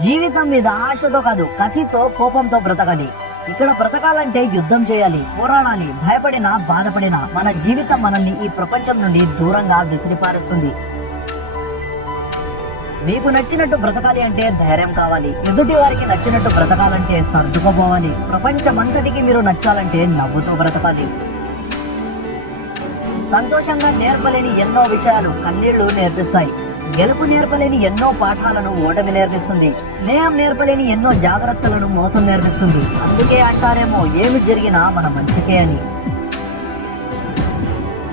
జీవితం మీద ఆశతో కాదు, కసితో, కోపంతో బ్రతకాలి. ఇక్కడ బ్రతకాలంటే యుద్ధం చేయాలి, పోరాడాలి. భయపడినా బాధపడినా మన జీవితం మనల్ని ఈ ప్రపంచం నుండి దూరంగా విసిరిపారేస్తుంది. మీకు నచ్చినట్టు బ్రతకాలి అంటే ధైర్యం కావాలి. ఎదుటి వారికి నచ్చినట్టు బ్రతకాలంటే సర్దుకుపోవాలి. ప్రపంచమంతటికి మీరు నచ్చాలంటే నవ్వుతూ బ్రతకాలి. సంతోషంగా నేర్పలేని ఎన్నో విషయాలు కన్నీళ్లు నేర్పిస్తాయి. గెలుపు నేర్పలేని ఎన్నో పాఠాలను ఓటమి నేర్పిస్తుంది. స్నేహం నేర్పలేని ఎన్నో జాగ్రత్తలను మోసం నేర్పిస్తుంది. అందుకే అంటారేమో, ఏమి జరిగినా మన మంచికే అని.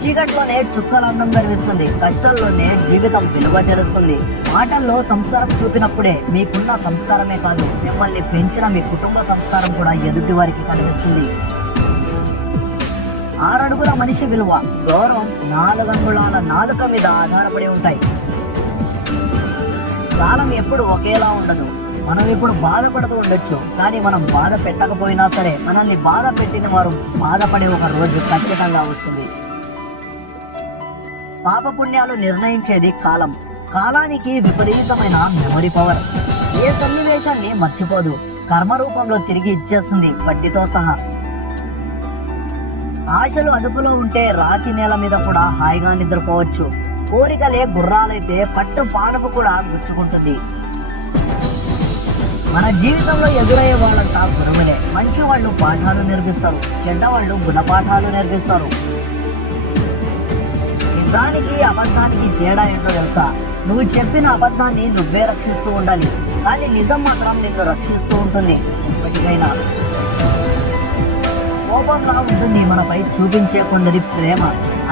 చీకట్లోనే చుక్కల అందం కనిపిస్తుంది, కష్టంలోనే జీవితం విలువ తెలుస్తుంది. మాటల్లో సంస్కారం చూపినప్పుడే మీకున్న సంస్కారమే కాదు, మిమ్మల్ని పెంచిన మీ కుటుంబ సంస్కారం కూడా ఎదుటి వారికి కనిపిస్తుంది. 6 అడుగుల మనిషి విలువ, గౌరవం 4 అంగుళాల నాలుక మీద ఆధారపడి ఉంటాయి. కాలం ఎప్పుడు ఒకేలా ఉండదు. మనం ఇప్పుడు బాధపడుతూ ఉండొచ్చు, కానీ మనం బాధ పెట్టకపోయినా సరే మనల్ని బాధ పెట్టిన వారు బాధపడే ఒక రోజు ఖచ్చితంగా వస్తుంది. పాపపుణ్యాలు నిర్ణయించేది కాలం. కాలానికి విపరీతమైన మెమరీ పవర్. ఏ సన్నివేశాన్ని మర్చిపోదు, కర్మ రూపంలో తిరిగి ఇచ్చేస్తుంది, వడ్డీతో సహా. ఆశలు అదుపులో ఉంటే రాతి నేల మీద కూడా హాయిగా నిద్రపోవచ్చు. కోరికలే గుర్రాలైతే పట్టు పానపు కూడా గుచ్చుకుంటుంది. మన జీవితంలో ఎదురయ్యే వాళ్ళంతా గురువులే. మంచి వాళ్ళు పాఠాలు నేర్పిస్తారు, చెడ్డ వాళ్ళు గుణపాఠాలు నేర్పిస్తారు. నిజానికి అబద్ధానికి తేడా ఏంటో తెలుసా? నువ్వు చెప్పిన అబద్ధాన్ని నువ్వే రక్షిస్తూ ఉండాలి, కానీ నిజం మాత్రం నిన్ను రక్షిస్తూ ఉంటుంది ఎప్పటికైనా. కోపంలా ఉంటుంది మనపై చూపించే కొందరి ప్రేమ.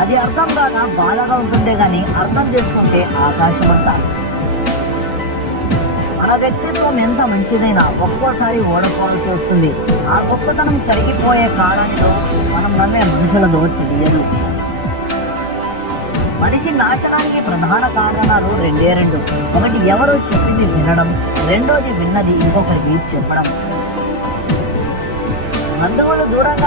అది అర్థం కాక బాధగా ఉంటుందే గాని అర్థం చేసుకుంటే ఆకాశమంతా. మన వ్యక్తిత్వం ఎంత మంచిదైనా ఒక్కోసారి ఓడిపోవాల్సి వస్తుంది. ఆ గొప్పతనం కరిగిపోయే కాలానిలో మనం నమ్మే మనుషులదో తెలియదు. మనిషి నాశనానికి ప్రధాన కారణాలు 2. ఒకటి ఎవరో చెప్పింది వినడం, రెండోది విన్నది ఇంకొకరికి చెప్పడం. బంధువులు దూరంగా